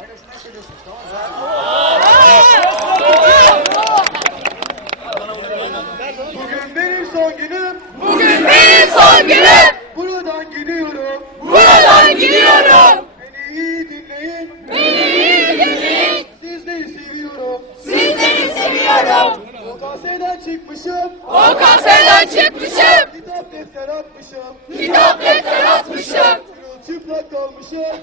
Aynısından söylüyorsunuz tamam mı? Bugün benim son günüm. Bugün benim son günüm. Buradan gidiyorum. Buradan gidiyorum. Beni iyi dinleyin. Beni iyi dinleyin. Sizleri seviyorum. Sizleri seviyorum. OKS'den çıkmışım. O kaseden çıkmışım. Kitap defter atmışım. Kitap defter atmışım. Çıplak kalmışım.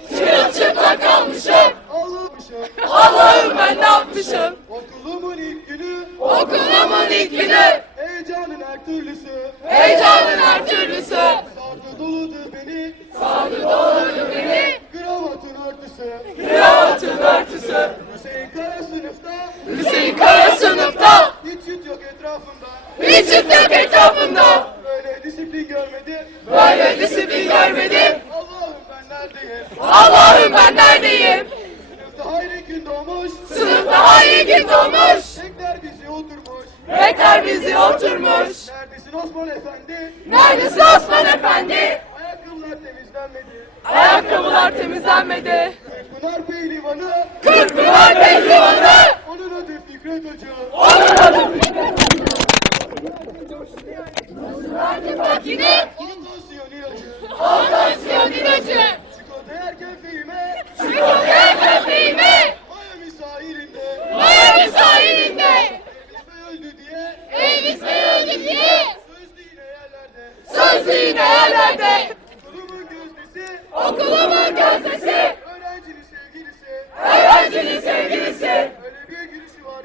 Günü. Heyecanın her türlüsü. Heyecanın her türlüsü. Sardı doludu beni. Sardı doğurdu beni. Kravatın örtüsü. Kravatın örtüsü. Hüseyin Kara sınıfta. Hüseyin Kara sınıfta. Hiç süt yok etrafında. Hiç yok etrafında. Böyle disiplin görmedi. Böyle disiplin görmedim. Allah'ım ben neredeyim? Allah'ım ben neredeyim? Sınıfta hayri gün doğmuş. Sınıfta hayır gün doğmuş. Tekler bizi oturmuş. Neredesin Osman Efendi? Neredesin Osman Efendi? Ayakkabılar temizlenmedi. Ayakkabılar temizlenmedi. Pınar Pehlivanı. Kırkpınar pehlivanı. Onun adı Fikret Hoca. Onun adı Fakiri. Antasyon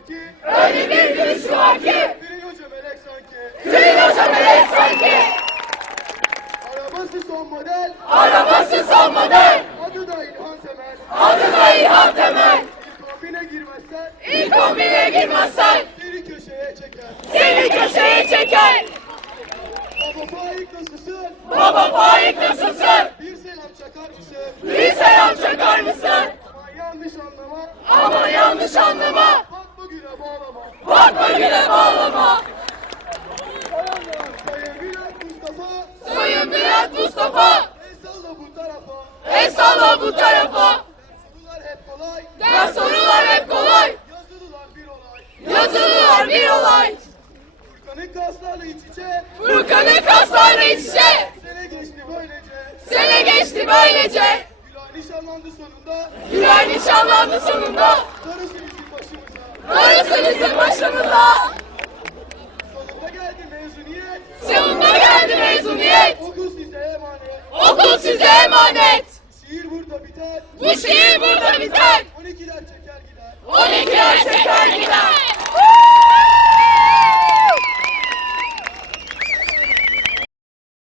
gülüşü var ki. Öyle bir gülüşü var ki. Pelin Hoca melek sanki. Tülin Hoca melek sanki. Arabası son model. Arabası son model. Adı da İlhan Temel. Adı da İlhan Temel. İlk kombine girmezsen. İlk kombine girmezsen Seni köşeye çeker. seni köşeye çeker. Baba Faik nasılsın? Baba Faik nasılsın? Bir selam çakar mısın? Bir selam çakar mısın? Ama yanlış anlama. Ama yanlış anlama. Güne bağlama. Bakma güne bağlama. Bülent Mustafa. Bülent Mustafa. El salla bu tarafa. El salla bu tarafa. Sorular hep kolay. Ders sorular hep kolay. Yazılılar bir olay. Yazılılar bir olay. Furkan'ın kaslarla iç içe. Furkan'ın kaslarla iç içe. Sene geçti böylece. Sene geçti böylece. Gülay nişanlandı sonunda. Güler nişanlandı sonunda. Başımıza. Sonunda geldi mezuniyet. Sonunda geldi mezuniyet. Okul size emanet. Okul size emanet. Şiir burada biter. Bu şiir burada biter. 12'ler çeker gider. 12'ler çeker gider.